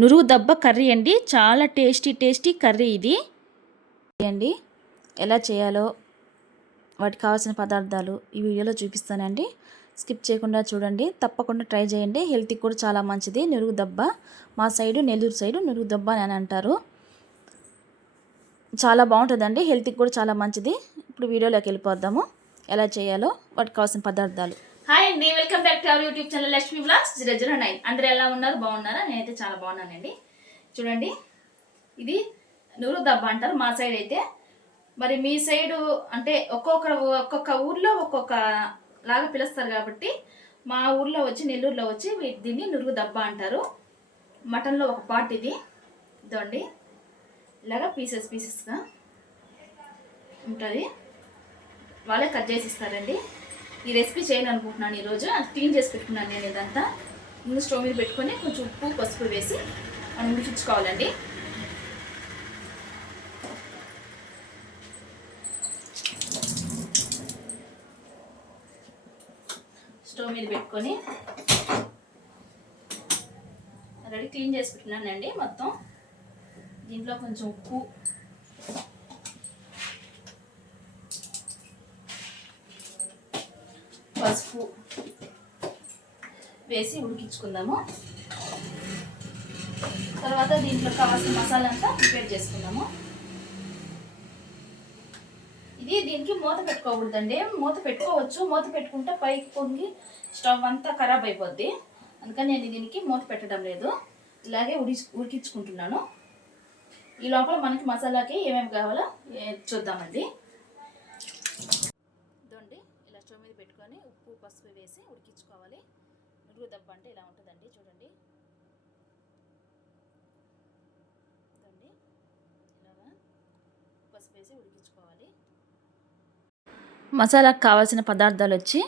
నురుగు దబ్బ కర్రీ అండి. చాలా టేస్టీ టేస్టీ కర్రీ ఇది. అండి ఎలా చేయాలో వాటికి కావాల్సిన పదార్థాలు ఈ వీడియోలో చూపిస్తానండి. స్కిప్ చేయకుండా చూడండి. తప్పకుండా ట్రై చేయండి. హెల్త్కి కూడా చాలా మంచిది. నురుగు దబ్బ మా సైడు నెల్లూరు సైడు నురుగు దబ్బ అని అంటారు. చాలా బాగుంటుందండి. హెల్త్కి కూడా చాలా మంచిది. ఇప్పుడు వీడియోలోకి వెళ్ళిపోద్దాము ఎలా చేయాలో వాటికి కావాల్సిన పదార్థాలు. హాయ్ అండి welcome back to our YouTube channel Lakshmi blogs zero zero nine అందరు ఎలా ఉన్నారు? బాగున్నారా? నేనైతే చాలా బాగున్నానండి. చూడండి ఇది నూరు దబ్బ అంటారు. మా సైడ్ అయితే మరి మీ సైడు అంటే ఒక్కొక్క ఒక్కొక్క ఊర్లో ఒక్కొక్క లాగా పిలుస్తారు కాబట్టి మా ఊర్లో వచ్చి నెల్లూరులో వచ్చి దీన్ని నురుగు దబ్బ అంటారు. మటన్లో ఒక పార్ట్ ఇది. ఇదండి ఇలాగా పీసెస్ పీసెస్గా ఉంటుంది. వాళ్ళే కట్ చేసి ఇస్తారండి. ఈ రెసిపీ చేయను అనుకుంటున్నాను ఈరోజు. అది క్లీన్ చేసి పెట్టుకున్నాను నేను ఇదంతా. ముందు స్టవ్ మీద పెట్టుకొని కొంచెం ఉప్పు పసుపు వేసి మనం ఉడికించుకోవాలండి. స్టవ్ మీద పెట్టుకొని ఆల్రెడీ క్లీన్ చేసి పెట్టుకున్నానండి మొత్తం. దీంట్లో కొంచెం ఉప్పు పసుపు వేసి ఉడికించుకుందాము. తర్వాత దీంట్లో కావాల్సిన మసాలా అంతా ప్రిపేర్ చేసుకుందాము. ఇది దీనికి మూత పెట్టుకోకూడదండి. మూత పెట్టుకోవచ్చు. మూత పెట్టుకుంటే పైకి పొంగి స్టవ్ అంతా ఖరాబ్ అయిపోద్ది. అందుకని నేను దీనికి మూత పెట్టడం లేదు. ఇలాగే ఉడి ఉడికించుకుంటున్నాను. ఈ లోపల మనకి మసాలాకి ఏమేమి కావాలో చూద్దామండి. స్టవ్ ఉప్పు పసుపు వేసి ఉడికించుకోవాలి. నురుగు అంటే ఇలా ఉంటుందండి చూడండి. చూడండి ఇలాగా పసుపు వేసి ఉడికించుకోవాలి. మసాలాకు కావాల్సిన పదార్థాలు వచ్చి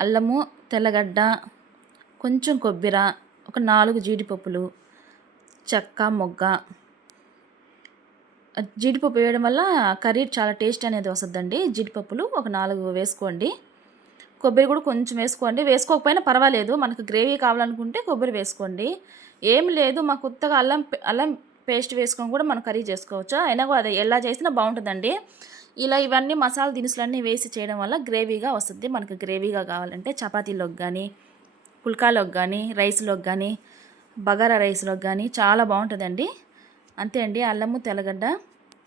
అల్లము తెల్లగడ్డ కొంచెం కొబ్బరి ఒక నాలుగు జీడిపప్పులు చెక్క మొగ్గ. జీడిపప్పు వేయడం వల్ల కర్రీ చాలా టేస్ట్ అనేది వస్తుందండి. జీడిపప్పులు ఒక నాలుగు వేసుకోండి. కొబ్బరి కూడా కొంచెం వేసుకోండి. వేసుకోకపోయినా పర్వాలేదు. మనకు గ్రేవీ కావాలనుకుంటే కొబ్బరి వేసుకోండి. ఏం లేదు. మా కొత్తగా అల్లం పే- అల్లం పేస్ట్ వేసుకొని కూడా మనం కర్రీ చేసుకోవచ్చు. అయినా కూడా అది ఎలా చేసినా బాగుంటుందండి. ఇలా ఇవన్నీ మసాలా దినుసులన్నీ వేసి చేయడం వల్ల గ్రేవీగా వస్తుంది. మనకు గ్రేవీగా కావాలంటే చపాతీలోకి కానీ పుల్కాలోకి కానీ రైస్లోకి కానీ బగారా రైస్లోకి కానీ చాలా బాగుంటుందండి. అంతే అండి. అల్లము తెల్లగడ్డ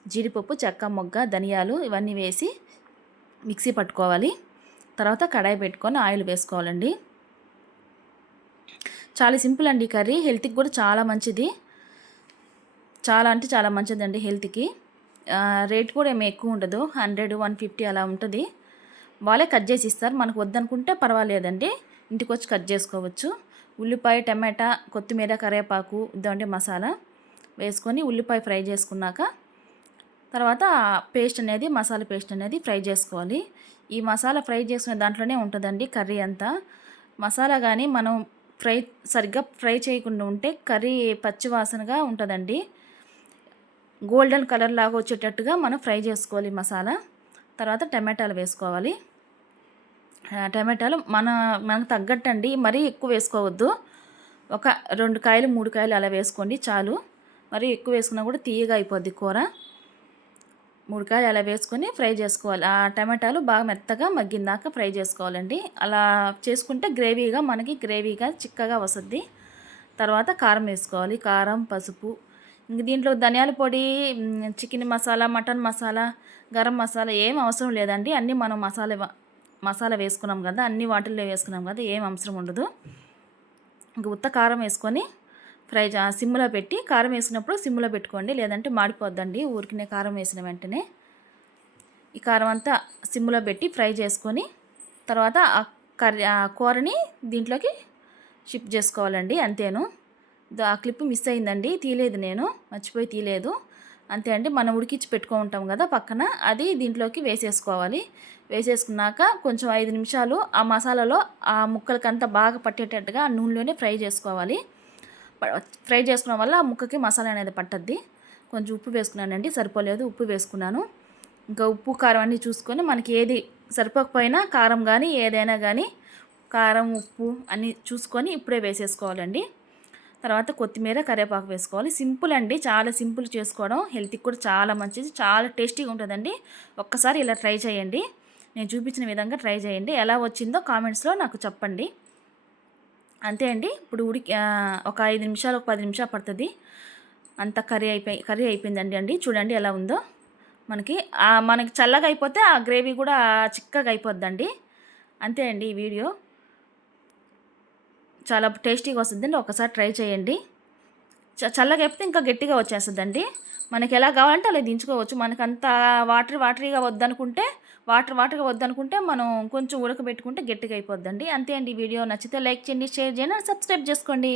జీడిపప్పు చెక్క మొగ్గ ధనియాలు ఇవన్నీ వేసి మిక్సీ పట్టుకోవాలి. తర్వాత కడాయి పెట్టుకొని ఆయిల్ వేసుకోవాలండి. చాలా సింపుల్ అండి ఈ కర్రీ. హెల్త్కి కూడా చాలా మంచిది. చాలా అంటే చాలా మంచిదండి హెల్త్కి. రేట్ కూడా ఏమి ఎక్కువ ఉండదు. హండ్రెడ్ వన్ ఫిఫ్టీ అలా ఉంటుంది. వాళ్ళే కట్ చేసి ఇస్తారు. మనకు వద్దనుకుంటే పర్వాలేదండి. ఇంటికి వచ్చి కట్ చేసుకోవచ్చు. ఉల్లిపాయ టమాటా కొత్తిమీర కరివేపాకు ఇదండి మసాలా వేసుకొని ఉల్లిపాయ ఫ్రై చేసుకున్నాక తర్వాత పేస్ట్ అనేది మసాలా పేస్ట్ అనేది ఫ్రై చేసుకోవాలి. ఈ మసాలా ఫ్రై చేసుకునే దాంట్లోనే ఉంటుందండి కర్రీ అంతా. మసాలా కానీ మనం ఫ్రై సరిగ్గా ఫ్రై చేయకుండా ఉంటే కర్రీ పచ్చి వాసనగా ఉంటుందండి. గోల్డెన్ కలర్ లాగా వచ్చేటట్టుగా మనం ఫ్రై చేసుకోవాలి మసాలా. తర్వాత టమాటాలు వేసుకోవాలి. టమాటాలు మన మనకు తగ్గట్టండి మరీ ఎక్కువ వేసుకోవద్దు. ఒక రెండు కాయలు మూడు కాయలు అలా వేసుకోండి చాలు. మరి ఎక్కువ వేసుకున్నా కూడా తీయగా అయిపోద్ది కూర. మూడు అలా వేసుకొని ఫ్రై చేసుకోవాలి. ఆ టమాటాలు బాగా మెత్తగా మగ్గిందాక ఫ్రై చేసుకోవాలండి. అలా చేసుకుంటే గ్రేవీగా మనకి గ్రేవీగా చిక్కగా వస్తుంది. తర్వాత కారం వేసుకోవాలి. కారం పసుపు. ఇంక దీంట్లో ధనియాల పొడి చికెన్ మసాలా మటన్ మసాలా గరం మసాలా ఏం అవసరం లేదండి. అన్నీ మనం మసాలా మసాలా వేసుకున్నాం కదా అన్ని వాటిల్లో వేసుకున్నాం కదా ఏం అవసరం ఉండదు. ఇంక ఉత్త కారం వేసుకొని ఫ్రై సిమ్లో పెట్టి కారం వేసినప్పుడు సిమ్లో పెట్టుకోండి లేదంటే మాడిపోద్దండి ఊరికినే కారం వేసిన వెంటనే. ఈ కారం అంతా సిమ్లో పెట్టి ఫ్రై చేసుకొని తర్వాత ఆ కర్రీ ఆ కూరని దీంట్లోకి షిఫ్ట్ చేసుకోవాలండి అంతేను. ఆ క్లిప్ మిస్ అయిందండి తీయలేదు నేను మర్చిపోయి తీయలేదు. అంతే అండి మనం ఉడికించి పెట్టుకో ఉంటాం కదా పక్కన అది దీంట్లోకి వేసేసుకోవాలి. వేసేసుకున్నాక కొంచెం ఐదు నిమిషాలు ఆ మసాలాలో ఆ ముక్కలకంతా బాగా పట్టేటట్టుగా ఆ నూనెలోనే ఫ్రై చేసుకోవాలి. ఫ్రై చేసుకోవడం వల్ల ముక్కకి మసాలా అనేది పట్టద్ది. కొంచెం ఉప్పు వేసుకున్నానండి సరిపోలేదు ఉప్పు వేసుకున్నాను. ఇంకా ఉప్పు కారం అన్నీ చూసుకొని మనకి ఏది సరిపోకపోయినా కారం కానీ ఏదైనా కానీ కారం ఉప్పు అన్నీ చూసుకొని ఇప్పుడే వేసేసుకోవాలండి. తర్వాత కొత్తిమీర కరివేపాకు వేసుకోవాలి. సింపుల్ అండి చాలా సింపుల్ చేసుకోవడం. హెల్త్కి కూడా చాలా మంచిది చాలా టేస్టీగా ఉంటుందండి. ఒక్కసారి ఇలా ట్రై చేయండి. నేను చూపించిన విధంగా ట్రై చేయండి. ఎలా వచ్చిందో కామెంట్స్లో నాకు చెప్పండి. అంతే అండి. ఇప్పుడు ఉడికి ఒక ఐదు నిమిషాలు ఒక పది నిమిషాలు పడుతుంది. అంత కర్రీ అయిపోయి కర్రీ అయిపోయిందండి అండి. చూడండి ఎలా ఉందో. మనకి మనకి చల్లగా అయిపోతే ఆ గ్రేవీ కూడా చిక్కగా అయిపోద్దండి. అంతే అండి ఈ వీడియో. చాలా టేస్టీగా వస్తుందండి. ఒకసారి ట్రై చేయండి. చ- చల్లగా అయిపోతే ఇంకా గట్టిగా వచ్చేస్తుందండి. మనకి ఎలా కావాలంటే అలా దించుకోవచ్చు. మనకంత అంత వాటర్ వాటరీగా వద్దనుకుంటే వాటర్ వాటర్గా వద్దనుకుంటే మనం కొంచెం ఉడకబెట్టుకుంటే గట్టిగా అయిపోద్దండి. అంతే అండి వీడియో నచ్చితే లైక్ చేయండి షేర్ చేయండి సబ్స్క్రైబ్ చేసుకోండి.